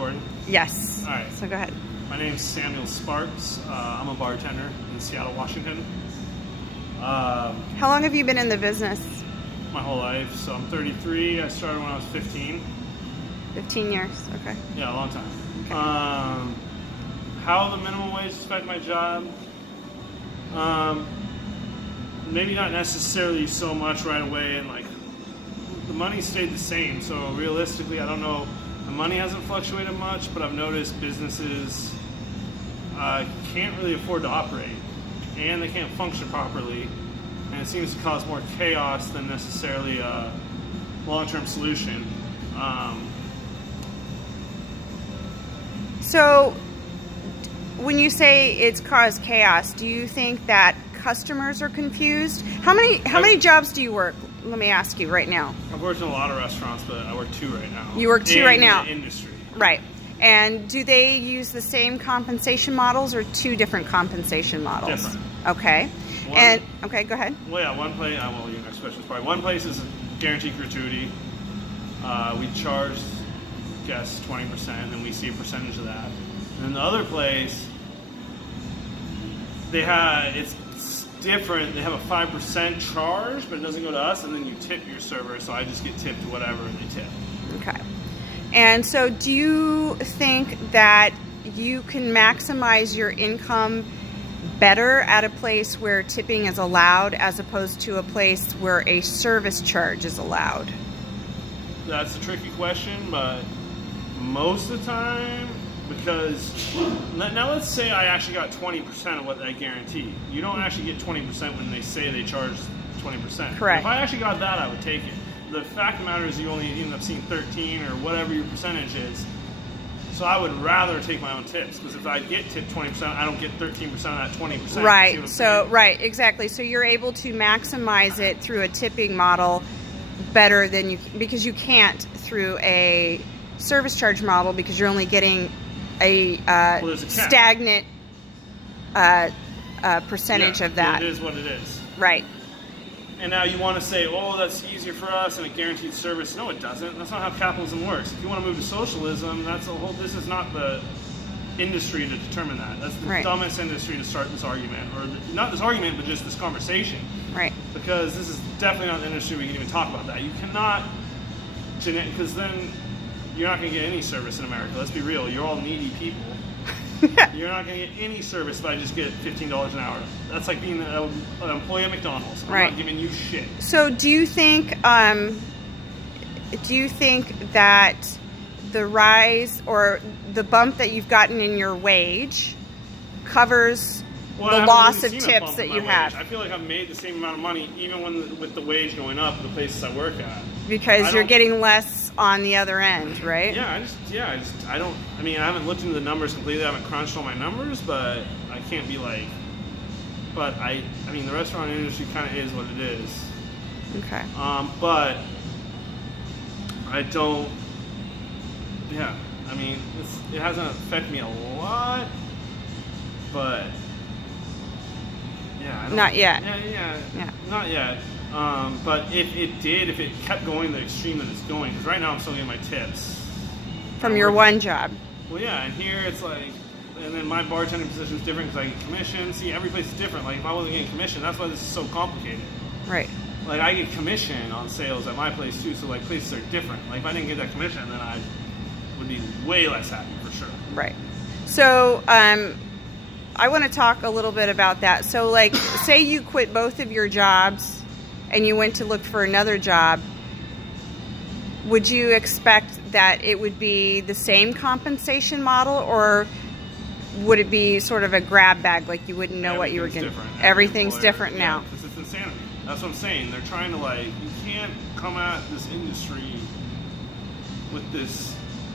recording? Yes. All right. So go ahead. My name's Samuel Sparks. I'm a bartender in Seattle, Washington. How long have you been in the business? My whole life. So I'm 33. I started when I was 15. 15 years. Okay. Yeah, a long time. Okay. How the minimum wage affect my job? Maybe not necessarily so much right away, and like the money stayed the same. So realistically, I don't know. The money hasn't fluctuated much, but I've noticed businesses can't really afford to operate, and they can't function properly, and it seems to cause more chaos than necessarily a long-term solution. So when you say it's caused chaos, do you think that customers are confused? How many jobs do you work? Let me ask you right now. I've worked in a lot of restaurants, but I work 2 right now. You work 2 right now? In the industry. Right. And do they use the same compensation models or 2 different compensation models? Different. Okay. Okay, go ahead. Well, yeah, one place, well, your next question is probably, one place is a guaranteed gratuity. We charge guests 20%, and we see a percentage of that. And then the other place, it's different. They have a 5% charge, but it doesn't go to us, and then you tip your server, so I just get tipped whatever and they tip. Okay. And so do you think that you can maximize your income better at a place where tipping is allowed as opposed to a place where a service charge is allowed? That's a tricky question, but most of the time, because now let's say I actually got 20% of what I guarantee. You don't actually get 20% when they say they charge 20%. Correct. If I actually got that, I would take it. The fact of the matter is you only end up seeing 13 or whatever your percentage is. So I would rather take my own tips, because if I get tipped 20%, I don't get 13% of that 20%. Right. So right, exactly. So you're able to maximize it through a tipping model better than because you can't through a service charge model, because you're only getting a stagnant percentage of that. It is what it is. Right. And now you want to say, oh, that's easier for us and a guaranteed service. No, it doesn't. That's not how capitalism works. If you want to move to socialism, this is not the industry to determine that. That's the dumbest industry to start this argument. Or not this argument, but just this conversation. Right. Because this is definitely not the industry we can even talk about that. You cannot, because then you're not going to get any service in America. Let's be real. You're all needy people. You're not going to get any service if I just get $15 an hour. That's like being an employee at McDonald's. I'm not giving you shit. So do you think that the rise or the bump that you've gotten in your wage covers the loss of tips that you have? I feel like I've made the same amount of money even with the wage going up at the places I work at. Because you're getting less on the other end, right? I mean, I haven't looked into the numbers completely. I haven't crunched all my numbers, but I can't be like, but I mean, the restaurant industry kind of is what it is. Okay. But I don't, I mean, it hasn't affected me a lot, but not yet. Not yet. But if it kept going the extreme that it's going, because right now I'm still getting my tips. From your one job. Well, yeah, and here it's like, and then my bartending position is different because I get commission. See, every place is different. Like, if I wasn't getting commission, that's why this is so complicated. Right. Like, I get commission on sales at my place, too, so, like, places are different. Like, if I didn't get that commission, then I would be way less happy, for sure. Right. So, I want to talk a little bit about that. So, like, say you quit both of your jobs and you went to look for another job, would you expect that it would be the same compensation model, or would it be sort of a grab bag, like you wouldn't know what you were getting? Everything's different now. Because it's insanity. That's what I'm saying. They're trying to, like, you can't come at this industry with this,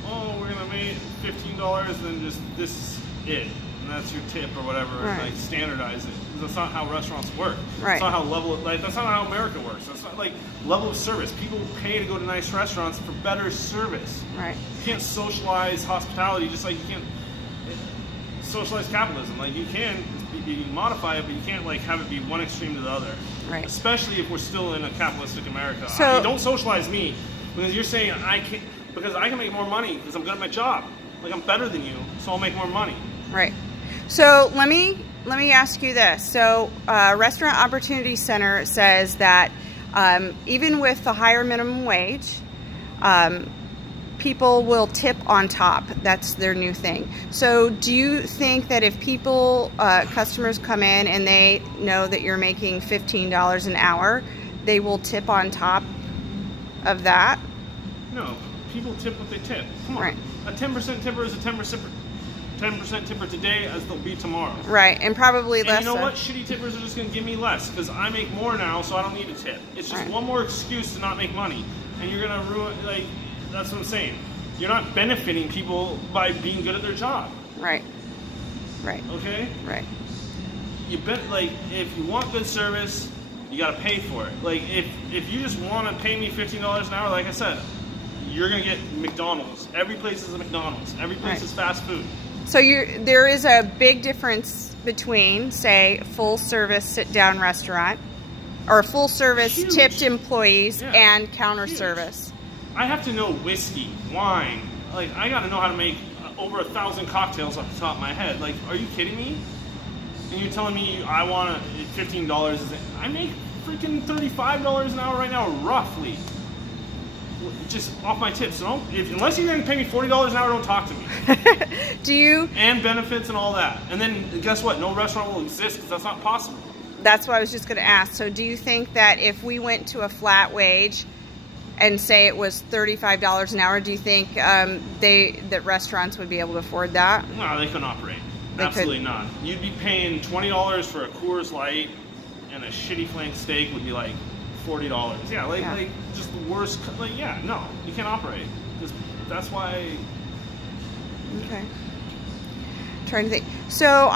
oh, we're going to make $15 and then just this is it. And that's your tip or whatever, and like standardize it. That's not how restaurants work. That's not how that's not how America works. That's not like level of service. People pay to go to nice restaurants for better service. Right. You can't socialize hospitality just like you can't socialize capitalism. Like you can modify it, but you can't like have it be one extreme to the other. Right. Especially if we're still in a capitalistic America. So don't socialize me because you're saying I can't, because I can make more money because I'm good at my job. Like, I'm better than you, so I'll make more money. Right. So let me ask you this. So Restaurant Opportunity Center says that even with the higher minimum wage, people will tip on top. That's their new thing. So do you think that if people, customers come in and they know that you're making $15 an hour, they will tip on top of that? No, people tip what they tip. Come on. Right. A 10% tipper is a 10% tipper today as they'll be tomorrow. Right, and probably less. And you know what? Shitty tippers are just going to give me less because I make more now, so I don't need a tip. It's just one more excuse to not make money. And you're going to ruin, like, that's what I'm saying. You're not benefiting people by being good at their job. Right. Right. Okay? Right. Like, if you want good service, you got to pay for it. Like, if you just want to pay me $15 an hour, like I said, you're going to get McDonald's. Every place is a McDonald's. Every place is fast food. So there is a big difference between, say, full service sit-down restaurant or full service tipped employees and counter service. I have to know whiskey, wine. Like, I got to know how to make over 1,000 cocktails off the top of my head. Like, are you kidding me? And you're telling me I want $15? I make freaking $35 an hour right now, roughly. Just off my tips. So unless you're going to pay me $40 an hour, don't talk to me. Do you? And benefits and all that. And then guess what? No restaurant will exist because that's not possible. That's what I was just going to ask. So do you think that if we went to a flat wage and say it was $35 an hour, do you think that restaurants would be able to afford that? No, they couldn't operate. Absolutely not. You'd be paying $20 for a Coors Light, and a shitty flank steak would be like $40. Yeah, like just the worst. Like, yeah, no, you can't operate. That's why. Okay. Trying to think. So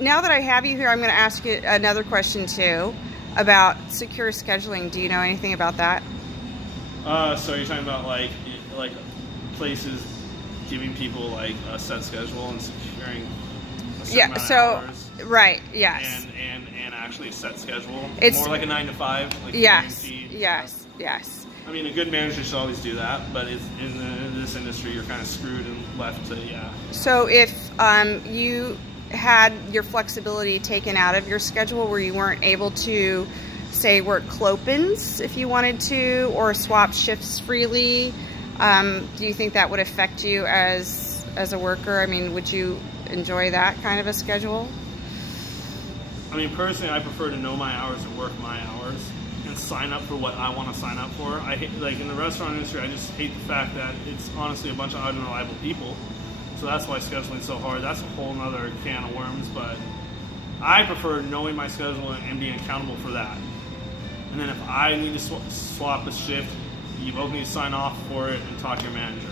now that I have you here, I'm going to ask you another question too about secure scheduling. Do you know anything about that? So you're talking about like places giving people like a set schedule and securing a certain amount of hours. Right, yes. And actually a set schedule. It's more like a 9 to 5. Like yes. I mean, a good manager should always do that, but in this industry, you're kind of screwed and left to, So if you had your flexibility taken out of your schedule where you weren't able to, say, work clopins if you wanted to, or swap shifts freely, do you think that would affect you as a worker? I mean, would you enjoy that kind of a schedule? I mean, personally, I prefer to know my hours and work my hours and sign up for what I want to sign up for. I hate, like in the restaurant industry, I just hate the fact that it's honestly a bunch of unreliable people. So that's why scheduling is so hard. That's a whole nother can of worms, but I prefer knowing my schedule and being accountable for that. And then if I need to swap a shift, you both need to sign off for it and talk to your manager.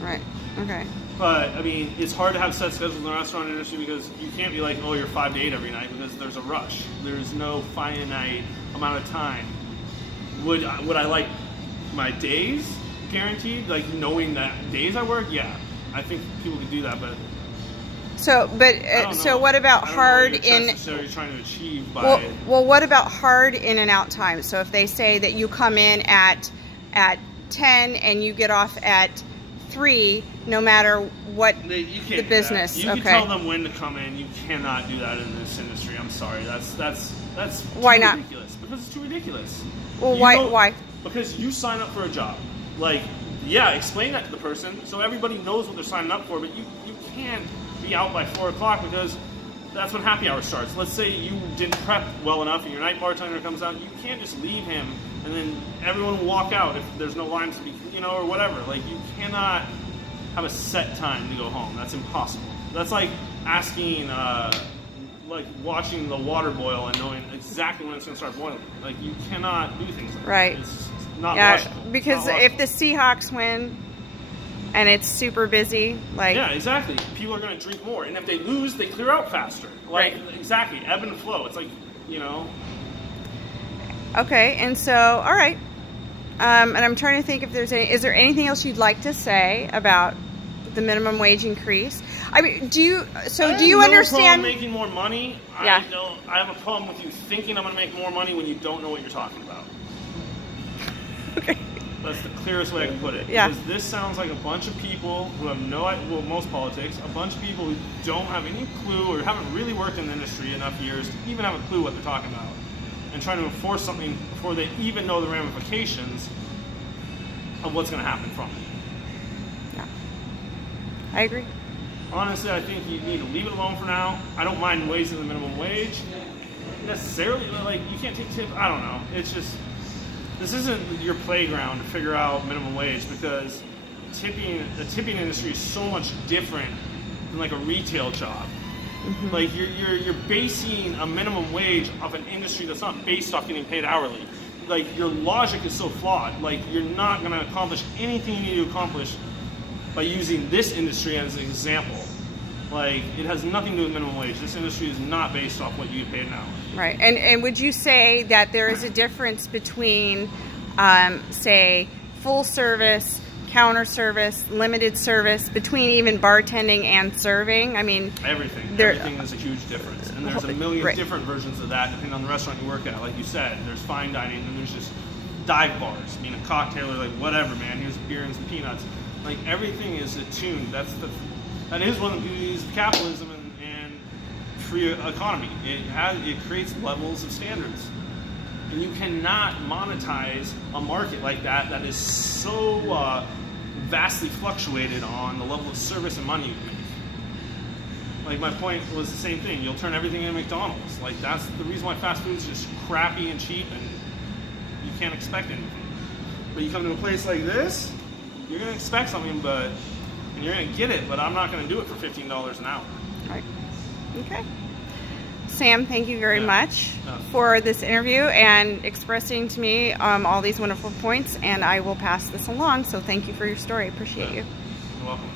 Right, okay. But, I mean, it's hard to have set schedules in the restaurant industry because you can't be like, oh, you're 5 to 8 every night because there's a rush. There's no finite amount of time. Would I like my days guaranteed? Like, knowing that days I work? Yeah. I think people could do that, but... So what about hard in... necessarily trying to achieve by... Well, what about hard in and out time? So if they say that you come in at 10 and you get off at 3, no matter what the business. You can tell them when to come in. You cannot do that in this industry. I'm sorry. That's why not? Ridiculous. Because it's too ridiculous. Well, why? Because you sign up for a job. Like, yeah, explain that to the person so everybody knows what they're signing up for. But you can't be out by 4 o'clock because that's when happy hour starts. Let's say you didn't prep well enough and your night bartender comes out. You can't just leave him and then everyone will walk out if there's no lines to be, or whatever. Like, you cannot have a set time to go home. That's impossible. That's like asking, like watching the water boil and knowing exactly when it's going to start boiling. Like, you cannot do things like that. It's not logical. Because if the Seahawks win and it's super busy, like... Yeah, exactly. People are going to drink more. And if they lose, they clear out faster. Like, exactly. Ebb and flow. It's like, Okay, and so, all right. And I'm trying to think if there's is there anything else you'd like to say about the minimum wage increase? I mean, do you understand? Making more money. Yeah. I have a problem with you thinking I'm going to make more money when you don't know what you're talking about. Okay. That's the clearest way I can put it. Yeah. Because this sounds like a bunch of people who have no idea, well, most politics, a bunch of people who don't have any clue or haven't really worked in the industry enough years to even have a clue what they're talking about, and trying to enforce something before they even know the ramifications of what's going to happen from it. Yeah. I agree. Honestly, I think you need to leave it alone for now. I don't mind raising the minimum wage necessarily. Like, you can't take tips. I don't know. It's just, this isn't your playground to figure out minimum wage, because the tipping industry is so much different than like a retail job. Mm-hmm. Like you're basing a minimum wage off an industry that's not based off getting paid hourly. Like, your logic is so flawed. Like, you're not going to accomplish anything you need to accomplish by using this industry as an example. Like, it has nothing to do with minimum wage. This industry is not based off what you get paid an hour. Right. And would you say that there is a difference between, say, full service, counter service, limited service, between even bartending and serving? I mean, everything is a huge difference. And there's a million right. different versions of that depending on the restaurant you work at. Like you said, there's fine dining, and there's just dive bars. I mean, a cocktail or like whatever, man. Here's beer and some peanuts. Like, everything is attuned. That is one of the beauties of capitalism and free economy. It creates levels of standards, and you cannot monetize a market like that is so vastly fluctuated on the level of service and money you can make. Like, my point was the same thing. You'll turn everything into McDonald's. Like, that's the reason why fast food is just crappy and cheap, and you can't expect anything. But you come to a place like this, you're going to expect something, and you're going to get it, but I'm not going to do it for $15 an hour. Right. Okay. Sam, thank you very much for this interview and expressing to me all these wonderful points, and I will pass this along. So thank you for your story. Appreciate you. You're welcome.